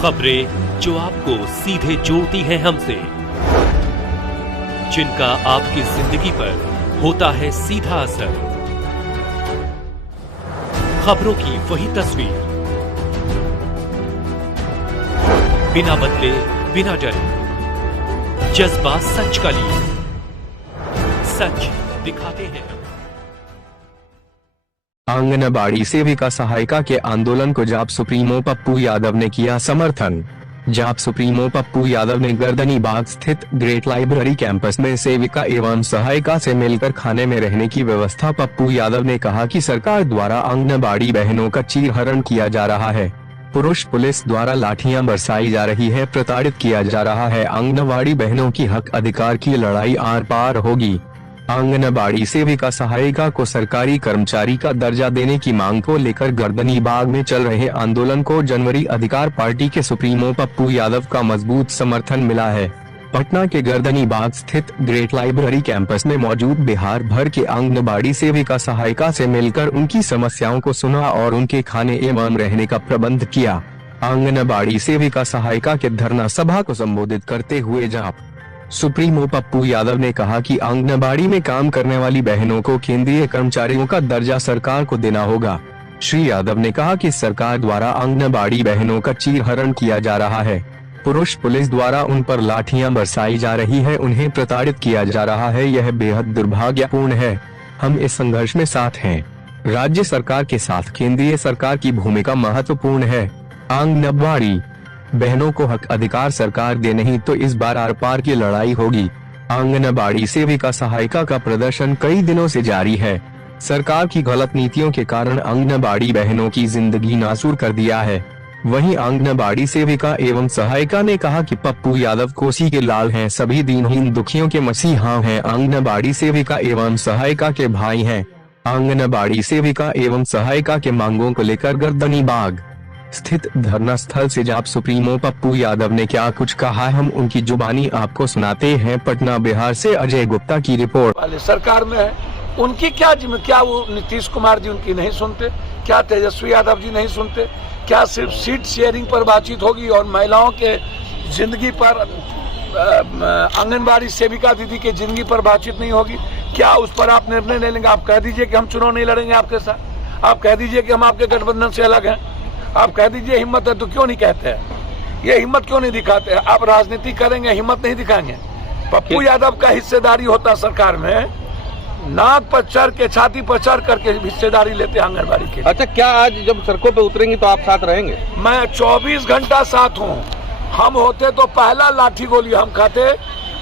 खबरें जो आपको सीधे जोड़ती हैं हमसे, जिनका आपकी जिंदगी पर होता है सीधा असर। खबरों की वही तस्वीर, बिना बदले बिना डरे, जज्बा सच का लिए, सच दिखाते हैं। आंगनबाड़ी सेविका सहायिका के आंदोलन को जाप सुप्रीमो पप्पू यादव ने किया समर्थन। जाप सुप्रीमो पप्पू यादव ने गर्दनी बाग स्थित ग्रेट लाइब्रेरी कैंपस में सेविका एवं सहायिका से मिलकर खाने में रहने की व्यवस्था। पप्पू यादव ने कहा कि सरकार द्वारा आंगनबाड़ी बहनों का चीरहरण किया जा रहा है, पुरुष पुलिस द्वारा लाठियां बरसाई जा रही है, प्रताड़ित किया जा रहा है। आंगनबाड़ी बहनों की हक अधिकार की लड़ाई आर पार होगी। आंगनबाड़ी सेविका सहायिका को सरकारी कर्मचारी का दर्जा देने की मांग को लेकर गर्दनी बाग में चल रहे आंदोलन को जनवरी अधिकार पार्टी के सुप्रीमो पप्पू यादव का मजबूत समर्थन मिला है। पटना के गर्दनी बाग स्थित ग्रेट लाइब्रेरी कैंपस में मौजूद बिहार भर के आंगनबाड़ी सेविका सहायिका से मिलकर उनकी समस्याओं को सुना और उनके खाने एवं रहने का प्रबंध किया। आंगनबाड़ी सेविका सहायिका के धरना सभा को संबोधित करते हुए जाप सुप्रीमो पप्पू यादव ने कहा कि आंगनबाड़ी में काम करने वाली बहनों को केंद्रीय कर्मचारियों का दर्जा सरकार को देना होगा। श्री यादव ने कहा कि सरकार द्वारा आंगनबाड़ी बहनों का चीरहरण किया जा रहा है, पुरुष पुलिस द्वारा उन पर लाठियां बरसाई जा रही है, उन्हें प्रताड़ित किया जा रहा है। यह बेहद दुर्भाग्यपूर्ण है। हम इस संघर्ष में साथ हैं। राज्य सरकार के साथ केंद्रीय सरकार की भूमिका महत्वपूर्ण है। आंगनबाड़ी बहनों को हक अधिकार सरकार दे, नहीं तो इस बार आर पार की लड़ाई होगी। आंगनबाड़ी सेविका सहायिका का प्रदर्शन कई दिनों से जारी है। सरकार की गलत नीतियों के कारण आंगनबाड़ी बहनों की जिंदगी नासूर कर दिया है। वहीं आंगनबाड़ी सेविका एवं सहायिका ने कहा कि पप्पू यादव कोसी के लाल हैं, सभी दीनहीन दुखियों के मसीहा हैं। आंगनबाड़ी सेविका एवं सहायिका के भाई हैं। आंगनबाड़ी सेविका एवं सहायिका के मांगों को लेकर गर्दनी बाग स्थित धरना स्थल से जाप सुप्रीमो पप्पू यादव ने क्या कुछ कहा, हम उनकी जुबानी आपको सुनाते हैं। पटना बिहार से अजय गुप्ता की रिपोर्ट। वाले सरकार में है, उनकी क्या वो नीतीश कुमार जी उनकी नहीं सुनते? क्या तेजस्वी यादव जी नहीं सुनते? क्या सिर्फ सीट शेयरिंग पर बातचीत होगी और महिलाओं के जिंदगी पर, आंगनबाड़ी सेविका दीदी के जिंदगी पर बातचीत नहीं होगी? क्या उस पर आप निर्णय ले लेंगे? आप कह दीजिए कि हम चुनाव नहीं लड़ेंगे आपके साथ, आप कह दीजिए कि हम आपके गठबंधन से अलग हैं, आप कह दीजिए हिम्मत है, तो क्यों नहीं कहते हैं? ये हिम्मत क्यों नहीं दिखाते हैं? आप राजनीति करेंगे, हिम्मत नहीं दिखाएंगे? पप्पू यादव का हिस्सेदारी होता सरकार में, नाक पर चढ़ के, छाती पर चढ़ करके हिस्सेदारी लेते आंगनबाड़ी के। अच्छा, क्या आज जब सड़कों पे उतरेंगे तो आप साथ रहेंगे? मैं 24 घंटा साथ हूँ। हम होते तो पहला लाठी गोली हम खाते,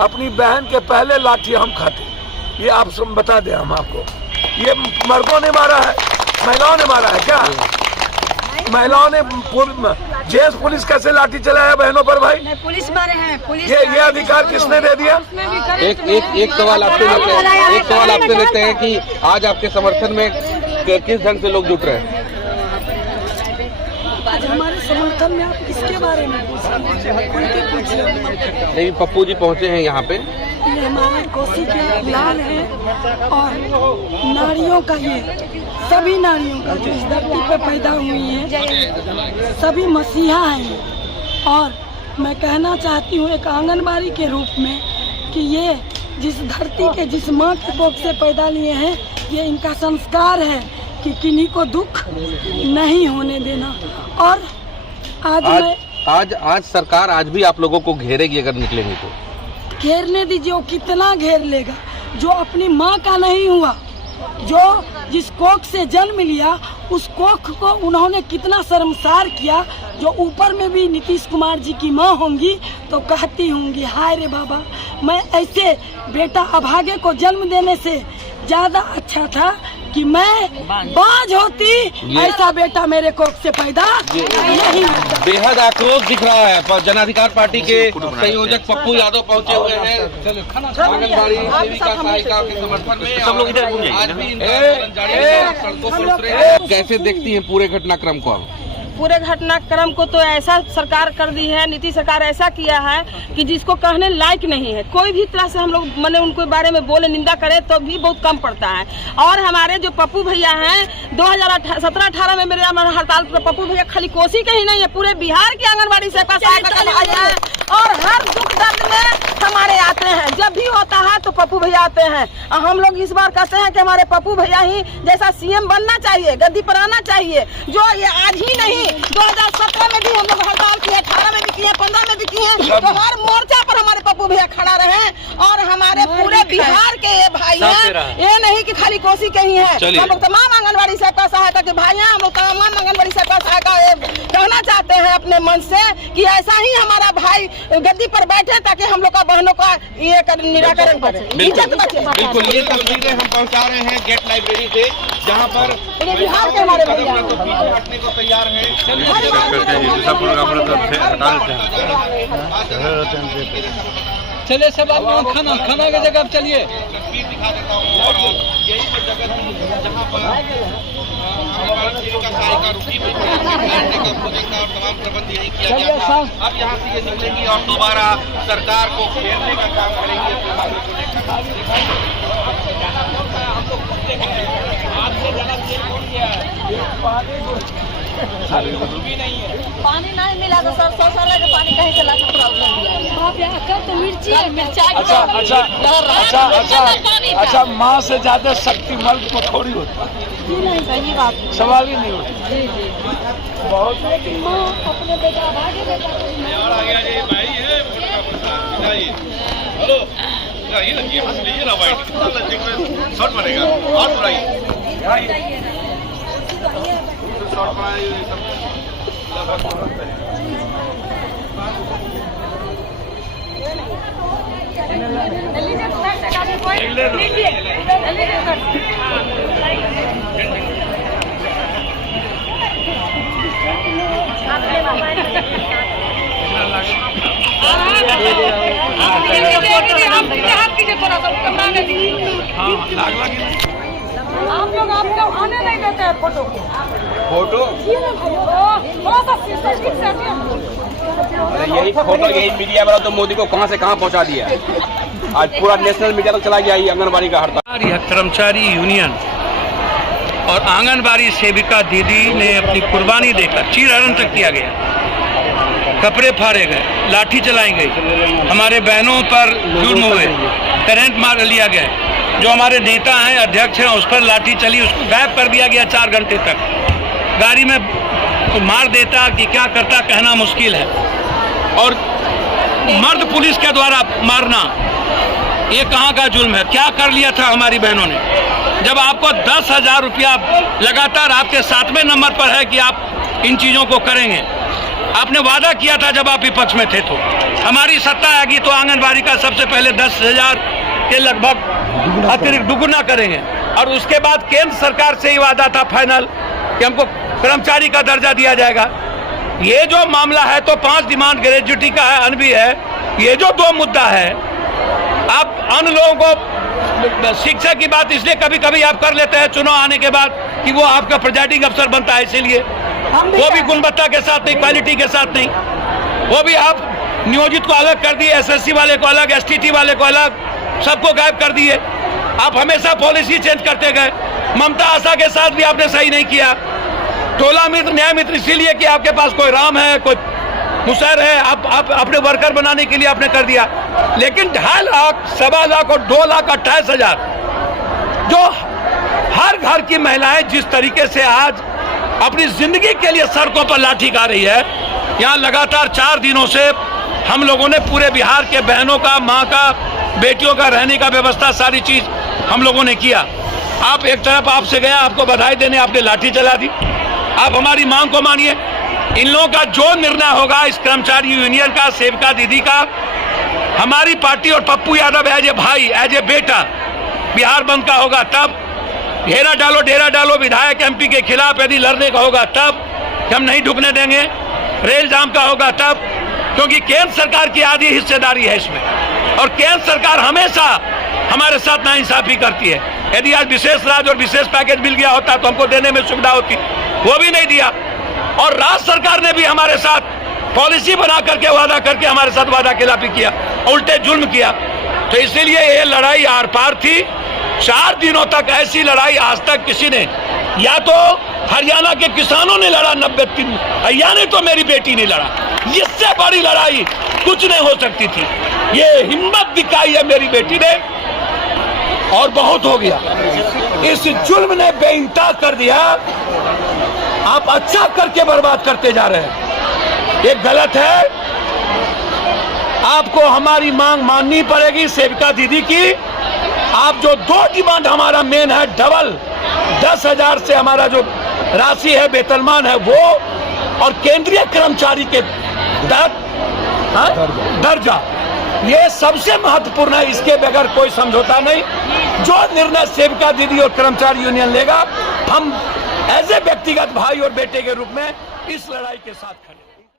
अपनी बहन के पहले लाठी हम खाते। ये आप सब बता दें हम आपको। ये मर्दों ने मारा है, महिलाओं ने मारा है क्या? महिलाओं ने जेएस पुलिस कैसे लाठी चलाया बहनों पर? भाई पुलिस मारे हैं, पुलिस ये अधिकार किसने दे दिया? एक सवाल आपसे लेते हैं कि आज आपके समर्थन में किस ढंग से लोग जुट रहे हैं? आज हमारे समर्थन में आप किसके बारे में पूछिए? नहीं, पप्पू जी पहुंचे हैं यहाँ पे। ये हमारे कोसी के लाल है और नारियों का, ये सभी नारियों का जो इस धरती पर पैदा हुई है, सभी मसीहा हैं। और मैं कहना चाहती हूँ एक आंगनबाड़ी के रूप में कि ये जिस धरती के, जिस माँ के कोख से पैदा लिए हैं, ये इनका संस्कार है कि किन्हीं को दुख नहीं होने देना। और आज सरकार आज भी आप लोगों को घेरेगी अगर निकलेंगे तो? घेरने दीजिए, वो कितना घेर लेगा? जो अपनी माँ का नहीं हुआ, जो जिस कोख से जन्म लिया, उस कोख को उन्होंने कितना शर्मसार किया। जो ऊपर में भी नीतीश कुमार जी की माँ होंगी तो कहती होंगी, हाय रे बाबा, मैं ऐसे बेटा अभागे को जन्म देने से ज्यादा अच्छा था कि मैं बाज होती, ऐसा बेटा मेरे कोख से पैदा नहीं होता। बेहद आक्रोश दिख रहा है। जनाधिकार पार्टी के संयोजक पप्पू यादव पहुंचे हुए हैं आंगनबाड़ी सेविका सहायिका के समर्थन में। सब लोग इधर आज भी सड़कों पर उतरे हैं। कैसे देखती हैं पूरे घटनाक्रम को? पूरे घटनाक्रम को तो ऐसा सरकार कर दी है, नीतीश सरकार ऐसा किया है कि जिसको कहने लायक नहीं है। कोई भी तरह से हम लोग मैंने उनके बारे में बोले, निंदा करे तो भी बहुत कम पड़ता है। और हमारे जो पप्पू भैया हैं 2017-18 में मेरे हड़ताल पर पप्पू भैया खाली कोसी के ही नहीं है, पूरे बिहार की आंगनबाड़ी सेवा है और हर दुख दर्द में हमारे आते हैं। जब भी होता है तो पप्पू भैया आते हैं। हम लोग इस बार कहते हैं कि हमारे पप्पू भैया ही जैसा सीएम बनना चाहिए, गद्दी पर आना चाहिए। जो ये आज ही नहीं 2017 में भी हम लोग हड़ताल किए, 18 में भी किए, 15 में भी किए, तो हर मोर्चा पर हमारे पप्पू भैया खड़ा रहे और हमारे पूरे बिहार के ये भाई हैं, ये नहीं कि खाली कोसी के ही हैं। हम लोग तमाम आंगनबाड़ी सेवा सहायता के भाई हैं, हम लोग तमाम आंगनबाड़ी सेवा सहायता कहना चाहते हैं अपने मन से कि ऐसा ही हमारा भाई गद्दी पर बैठे ताकि हम लोग का बहनों का ये निराकरण बचे, इज्जत बचे। बिल्कुल, ये तस्वीरें हम पहुंचा रहे हैं गेट लाइब्रेरी से, जहां पर बिहार के हमारे भैया हटने को तैयार है। चलिए सब आप खाना की जगह आप चलिए। तस्वीर दिखा देता हूँ और यही वो जगह थी जहाँ पर सहायिका रुकी हुई थी, बैठने का भोजन का और तमाम प्रबंध यही किया गया था। अब यहाँ से ये निकलेंगी और दोबारा सरकार को घेरने का काम करेंगे। पानी नहीं मिला तो सर शौचालय के पानी कहीं से ला के प्रॉब्लम दिया तो मिर्ची अच्छा माँ से ज्यादा शक्ति मर्द को थोड़ी होता, सही बात, सवाल ही नहीं होता। बहुत अपने बेटा भागे हेलो लीजिए ना वाइट कितना शॉर्ट बनेगा और बढ़ाइए शॉर्ट आप लोग आने नहीं देते हैं फोटो को। यही फोटो यही मीडिया वाला तो मोदी को कहां से कहां पहुंचा दिया। आज पूरा नेशनल मीडिया तक चला गया आंगनबाड़ी का हड़ताल। यह कर्मचारी यूनियन और आंगनबाड़ी सेविका दीदी ने अपनी कुर्बानी देकर चीरहरण तक किया गया, कपड़े फाड़े गए, लाठी चलाई गई, हमारे बहनों पर जुर्म हुए, करंट मार लिया गया। जो हमारे नेता हैं, अध्यक्ष हैं, उस पर लाठी चली, उसको गायब कर दिया गया 4 घंटे तक। गाड़ी में तो मार देता कि क्या करता कहना मुश्किल है। और मर्द पुलिस के द्वारा मारना ये कहाँ का जुल्म है? क्या कर लिया था हमारी बहनों ने? जब आपको 10,000 रुपया लगातार आपके 7वें नंबर पर है कि आप इन चीज़ों को करेंगे। आपने वादा किया था जब आप विपक्ष में थे, तो हमारी सत्ता आएगी तो आंगनबाड़ी का सबसे पहले 10,000 के लगभग अतिरिक्त दुगुना करेंगे। और उसके बाद केंद्र सरकार से ही वादा था फाइनल कि हमको कर्मचारी का दर्जा दिया जाएगा। ये जो मामला है तो 5 डिमांड ग्रेजुएटी का है, अन भी है। ये जो 2 मुद्दा है, आप अन्य लोगों को शिक्षा की बात इसलिए कभी कभी आप कर लेते हैं चुनाव आने के बाद कि वो आपका प्रिजाइडिंग अफसर बनता है, इसीलिए वो भी गुणवत्ता के साथ नहीं, क्वालिटी के साथ नहीं। वो भी आप नियोजित को अलग कर दिए, एसएससी वाले को अलग, एसटीटी वाले को अलग, सबको गायब कर दिए। आप हमेशा पॉलिसी चेंज करते गए। ममता आशा के साथ भी आपने सही नहीं किया। टोला मित्र, न्याय मित्र इसीलिए कि आपके पास कोई राम है, कोई मुसैर है, आप अपने वर्कर बनाने के लिए आपने कर दिया। लेकिन 2.5 लाख, 1.25 लाख और 2,28,000 जो हर घर की महिलाएं जिस तरीके से आज अपनी जिंदगी के लिए सड़कों पर लाठी खा रही है, यहाँ लगातार 4 दिनों से हम लोगों ने पूरे बिहार के बहनों का, माँ का, बेटियों का रहने का व्यवस्था, सारी चीज हम लोगों ने किया। आप एक तरफ आपसे गया, आपको बधाई देने आपने लाठी चला दी। आप हमारी मांग को मानिए। इन लोगों का जो निर्णय होगा इस कर्मचारी यूनियन का, सेविका दीदी का, हमारी पार्टी और पप्पू यादव एज ए भाई, एज ए बेटा बिहार बंद का होगा तब, डेरा डालो विधायक एमपी के खिलाफ यदि लड़ने का होगा तब, हम नहीं ढुकने देंगे। रेल जाम का होगा तब, क्योंकि केंद्र सरकार की आधी हिस्सेदारी है इसमें और केंद्र सरकार हमेशा हमारे साथ नाइंसाफी करती है। यदि आज विशेष राज्य और विशेष पैकेज मिल गया होता तो हमको देने में सुविधा होती, वो भी नहीं दिया। और राज्य सरकार ने भी हमारे साथ पॉलिसी बना करके वादा करके हमारे साथ वादा खिलाफी किया, उल्टे जुल्म किया। तो इसीलिए ये लड़ाई आर पार थी। 4 दिनों तक ऐसी लड़ाई आज तक किसी ने, या तो हरियाणा के किसानों ने लड़ा 90 दिन, या नहीं तो मेरी बेटी ने लड़ा। इससे बड़ी लड़ाई कुछ नहीं हो सकती थी। ये हिम्मत दिखाई है मेरी बेटी ने, और बहुत हो गया। इस जुल्म ने बेइंसाफ कर दिया। आप अच्छा करके बर्बाद करते जा रहे हैं, ये गलत है। आपको हमारी मांग माननी पड़ेगी सेविका दीदी की। आप जो 2 डिमांड हमारा मेन है, डबल 10,000 से हमारा जो राशि है वेतनमान है वो, और केंद्रीय कर्मचारी के दर्जा, ये सबसे महत्वपूर्ण है। इसके बगैर कोई समझौता नहीं। जो निर्णय सेविका दीदी और कर्मचारी यूनियन लेगा, हम एज ए व्यक्तिगत भाई और बेटे के रूप में इस लड़ाई के साथ खड़े हैं।